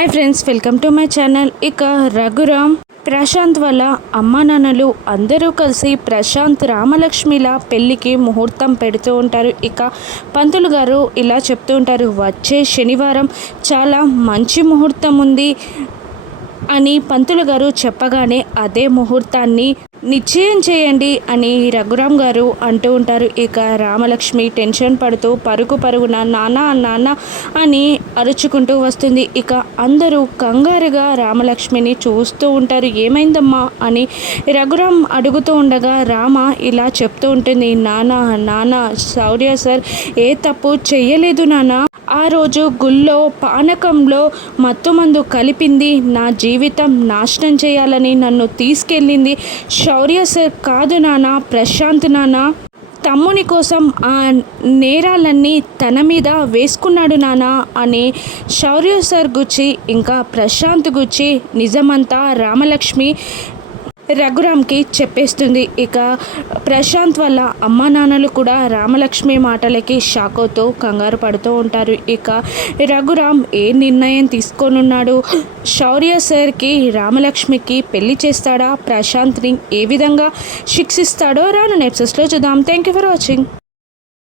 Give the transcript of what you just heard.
Hi friends, welcome to my channel. ఇక రఘురామ్ ప్రశాంత్ వాళ్ళ అమ్మా నాన్నలు అందరూ కలిసి ప్రశాంత్ రామలక్ష్మిల పెళ్ళికి ముహూర్తం పెడుతూ ఉంటారు. ఇక పంతులు గారు ఇలా చెప్తూ ఉంటారు, వచ్చే శనివారం చాలా మంచి ముహూర్తం ఉంది అని పంతులు గారు చెప్పగానే అదే ముహూర్తాన్ని నిశ్చయం చేయండి అని రఘురామ్ గారు అంటూ ఉంటారు. ఇక రామలక్ష్మి టెన్షన్ పడుతూ పరుగున నాన్న నాన్న అని అరుచుకుంటూ వస్తుంది. ఇక అందరూ కంగారుగా రామలక్ష్మిని చూస్తూ ఉంటారు. ఏమైందమ్మా అని రఘురామ్ అడుగుతూ ఉండగా రామ ఇలా చెప్తూ ఉంటుంది, నాన్న శౌర్య సార్ ఏ తప్పు చెయ్యలేదు నాన్న. ఆ రోజు గుళ్ళో పానకంలో మత్తుమందు కలిపింది నా జీవితం నాశనం చేయాలని నన్ను తీసుకెళ్ళింది శౌర్య సార్ కాదు నాన్న, ప్రశాంత్ నాన్న. తమ్ముని కోసం ఆ నేరాలన్నీ తన మీద వేసుకున్నాడు నాన్న అని శౌర్య సార్ గుచ్చి ఇంకా ప్రశాంత్ గుచ్చి నిజమంతా రామలక్ష్మి రఘురామ్కి చెప్పేస్తుంది. ఇక ప్రశాంత్ వాళ్ళ అమ్మా నాన్నలు కూడా రామలక్ష్మి మాటలకి షాక్ అవుతూ కంగారు పడుతూ ఉంటారు. ఇక రఘురామ్ ఏ నిర్ణయం తీసుకోనున్నాడు? శౌర్య సార్కి రామలక్ష్మికి పెళ్లి చేస్తాడా? ప్రశాంత్ని ఏ విధంగా శిక్షిస్తాడో రాను ఎపిసోడ్స్లో చూద్దాం. Thank you for watching.